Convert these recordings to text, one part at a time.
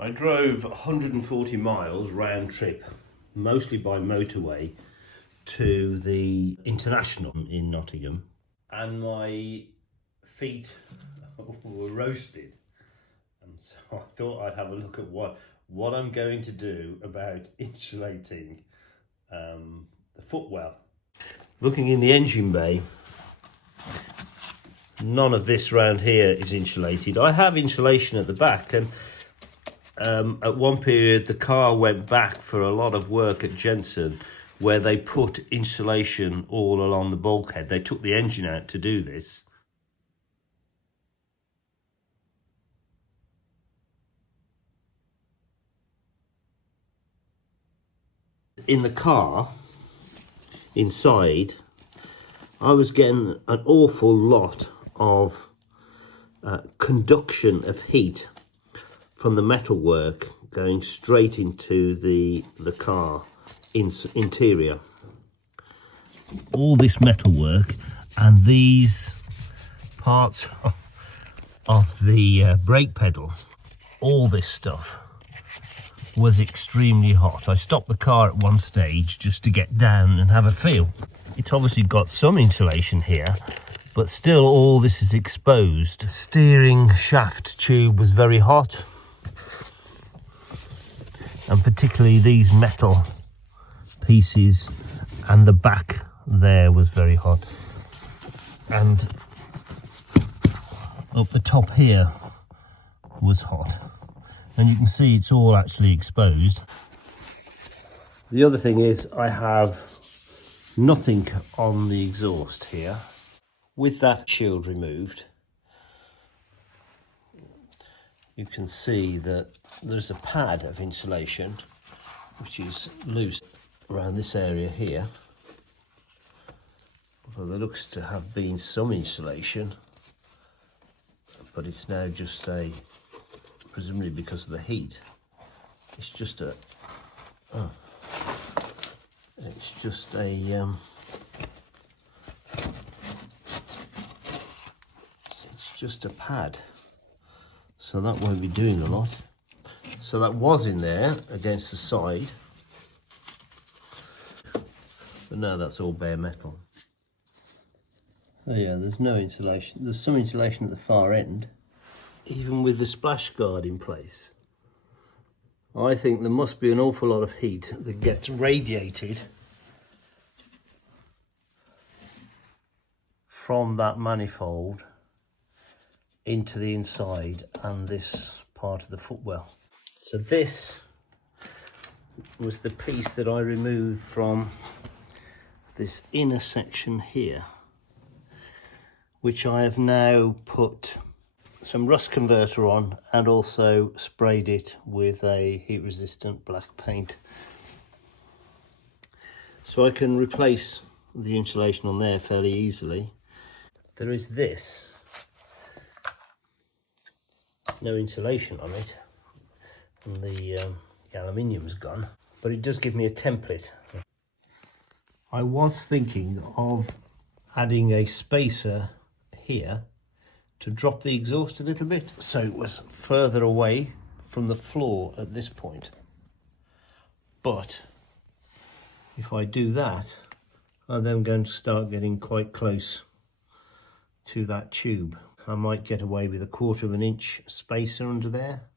I drove 140 miles round trip, mostly by motorway, to the International in Nottingham, and my feet were roasted. And so I thought I'd have a look at what I'm going to do about insulating the footwell. Looking in the engine bay, none of this round here is insulated. I have insulation at the back, and at one period the car went back for a lot of work at Jensen, where they put insulation all along the bulkhead. They took the engine out to do this. In the car, inside, I was getting an awful lot of conduction of heat from the metalwork going straight into the car interior. All this metalwork and these parts of the brake pedal, all this stuff was extremely hot. I stopped the car at one stage just to get down and have a feel. It's obviously got some insulation here, but still all this is exposed. The steering shaft tube was very hot, and particularly these metal pieces, and the back there was very hot, and up the top here was hot, and you can see it's all actually exposed. The other thing is I have nothing on the exhaust here. With that shield removed, you can see that there's a pad of insulation which is loose around this area here. Although there looks to have been some insulation, but it's now just a, presumably because of the heat, it's just a pad, so that won't be doing a lot. So that was in there against the side, but now that's all bare metal. Oh yeah, there's no insulation. There's some insulation at the far end, even with the splash guard in place. I think there must be an awful lot of heat that gets radiated from that manifold into the inside and this part of the footwell. So this was the piece that I removed from this inner section here, which I have now put some rust converter on and also sprayed it with a heat resistant black paint. So I can replace the insulation on there fairly easily. There is this, no insulation on it, and the aluminium's gone, but it does give me a template. I was thinking of adding a spacer here to drop the exhaust a little bit, so it was further away from the floor at this point. But if I do that, I'm then going to start getting quite close to that tube. I might get away with 1/4 of an inch spacer under there,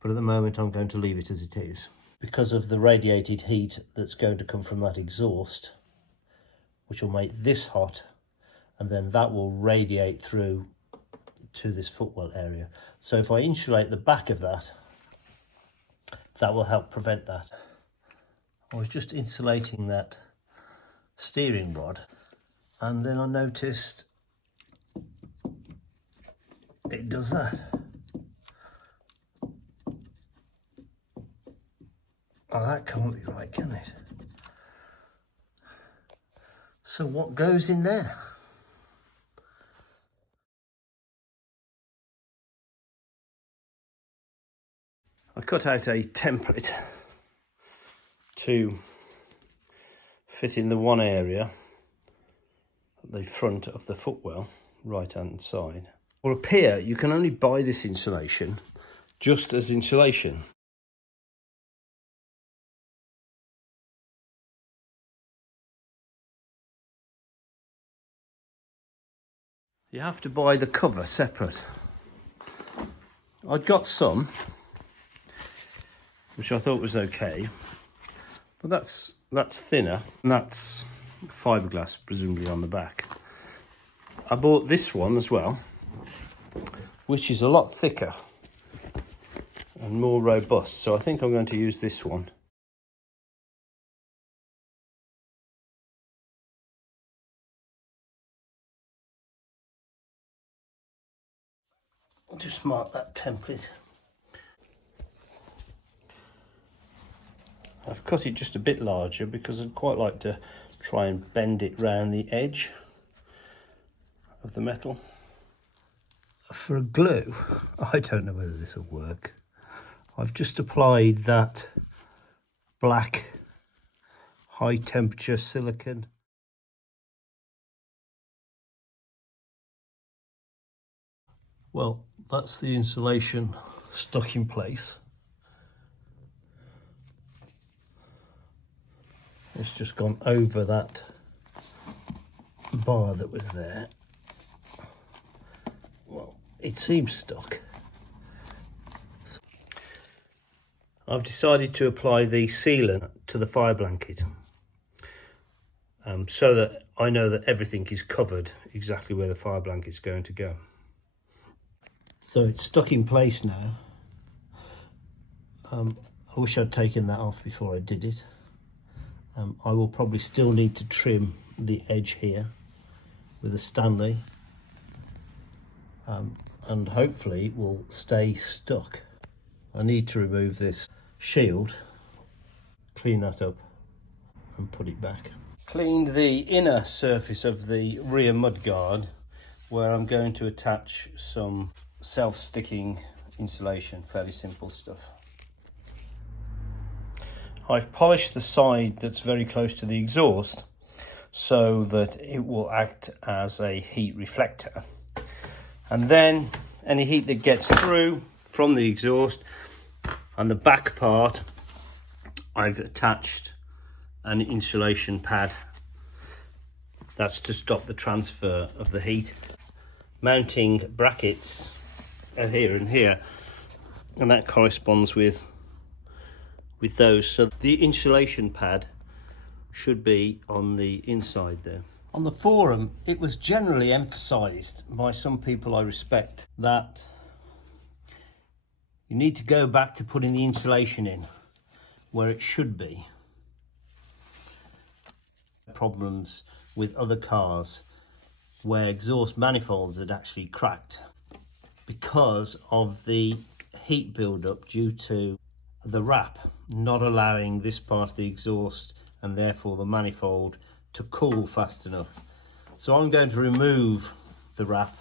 but at the moment I'm going to leave it as it is. Because of the radiated heat that's going to come from that exhaust, which will make this hot, and then that will radiate through to this footwell area. So if I insulate the back of that, that will help prevent that. I was just insulating that steering rod, and then I noticed it does that. Oh, that can't be right, can it? So what goes in there? I cut out a template to fit in the one area at the front of the footwell, right hand side. For a pier, you can only buy this insulation just as insulation. You have to buy the cover separate. I'd got some, which I thought was okay, but that's thinner, and that's fiberglass, presumably on the back. I bought this one as well, which is a lot thicker and more robust, so I think I'm going to use this one. I'll just mark that template. I've cut it just a bit larger because I'd quite like to try and bend it round the edge of the metal. For a glue, I don't know whether this will work. I've just applied that black high temperature silicone. Well, that's the insulation stuck in place. It's just gone over that bar that was there. Well, it seems stuck. I've decided to apply the sealant to the fire blanket so that I know that everything is covered exactly where the fire blanket's going to go. So it's stuck in place now. I wish I'd taken that off before I did it. I will probably still need to trim the edge here with a Stanley, and hopefully it will stay stuck. I need to remove this shield, clean that up and put it back. Cleaned the inner surface of the rear mudguard where I'm going to attach some self-sticking insulation, fairly simple stuff. I've polished the side that's very close to the exhaust so that it will act as a heat reflector. And then any heat that gets through from the exhaust and the back part, I've attached an insulation pad. That's to stop the transfer of the heat. Mounting brackets are here and here, and that corresponds with those. So the insulation pad should be on the inside there. On the forum, it was generally emphasised by some people I respect that you need to go back to putting the insulation in where it should be. Problems with other cars where exhaust manifolds had actually cracked because of the heat build-up due to the wrap not allowing this part of the exhaust and therefore the manifold to cool fast enough. So I'm going to remove the wrap,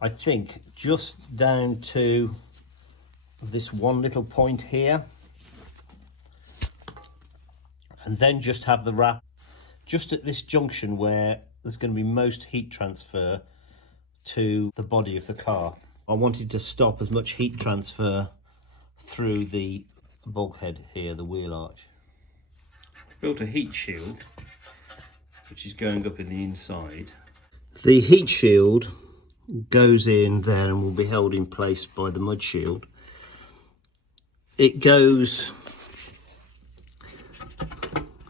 I think just down to this one little point here, and then just have the wrap just at this junction where there's going to be most heat transfer to the body of the car. I wanted to stop as much heat transfer through the bulkhead here, the wheel arch. I've built a heat shield which is going up in the inside. The heat shield goes in there and will be held in place by the mud shield. It goes,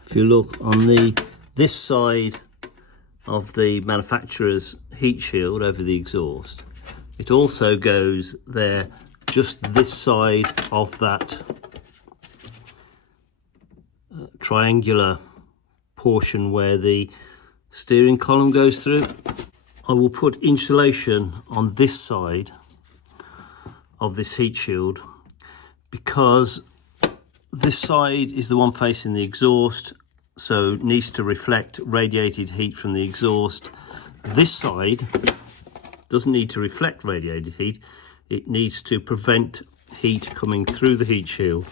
if you look on this side of the manufacturer's heat shield over the exhaust, it also goes there just this side of that triangular portion where the steering column goes through. I will put insulation on this side of this heat shield because this side is the one facing the exhaust, so it needs to reflect radiated heat from the exhaust. This side doesn't need to reflect radiated heat, it needs to prevent heat coming through the heat shield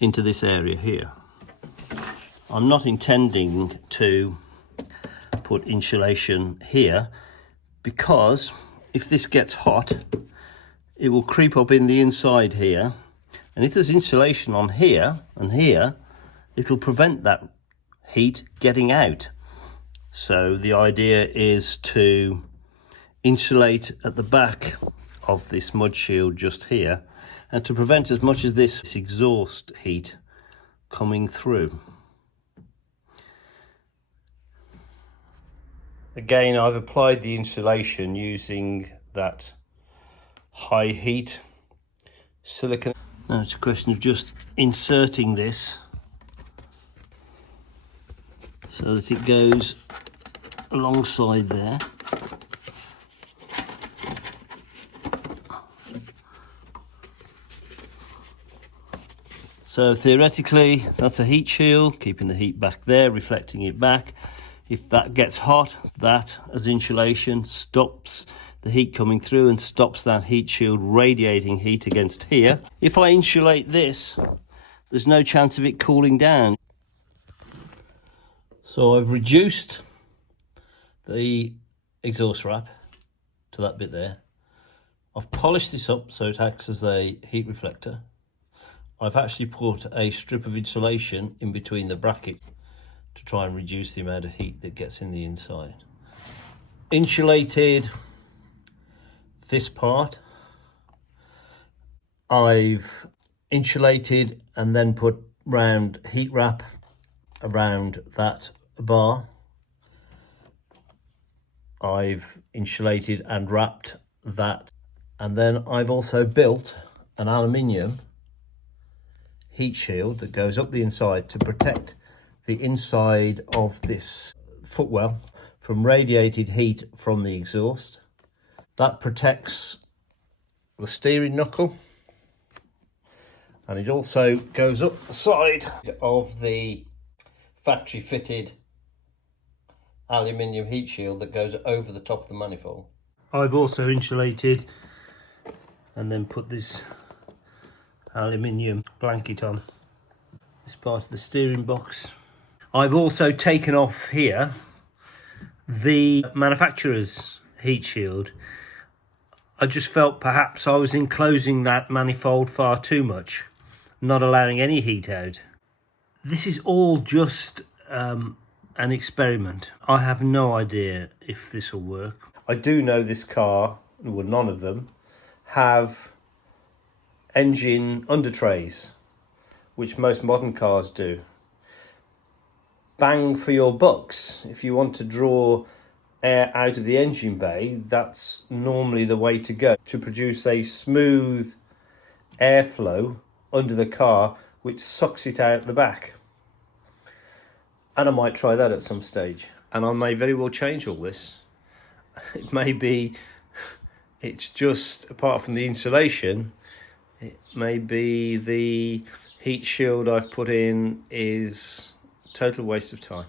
into this area here. I'm not intending to put insulation here because if this gets hot, it will creep up in the inside here, and if there's insulation on here and here, it'll prevent that heat getting out. So the idea is to insulate at the back of this mud shield just here, and to prevent as much as this exhaust heat coming through. Again, I've applied the insulation using that high heat silicone. Now it's a question of just inserting this so that it goes alongside there. So theoretically, that's a heat shield, keeping the heat back there, reflecting it back. If that gets hot, that as insulation stops the heat coming through and stops that heat shield radiating heat against here. If I insulate this, there's no chance of it cooling down. So I've reduced the exhaust wrap to that bit there. I've polished this up so it acts as a heat reflector. I've actually put a strip of insulation in between the brackets to try and reduce the amount of heat that gets in the inside. Insulated this part. I've insulated and then put round heat wrap around that bar. I've insulated and wrapped that, and then I've also built an aluminium heat shield that goes up the inside to protect the inside of this footwell from radiated heat from the exhaust. That protects the steering knuckle, and it also goes up the side of the factory fitted aluminium heat shield that goes over the top of the manifold. I've also insulated and then put this aluminium blanket on this part of the steering box. I've also taken off here the manufacturer's heat shield. I just felt perhaps I was enclosing that manifold far too much, not allowing any heat out. This is all just an experiment. I have no idea if this will work. I do know this car, well, none of them, have engine under trays, which most modern cars do. Bang for your bucks. If you want to draw air out of the engine bay, that's normally the way to go, to produce a smooth airflow under the car which sucks it out the back. And I might try that at some stage, and I may very well change all this. It may be it's just, apart from the insulation, it may be the heat shield I've put in is a total waste of time.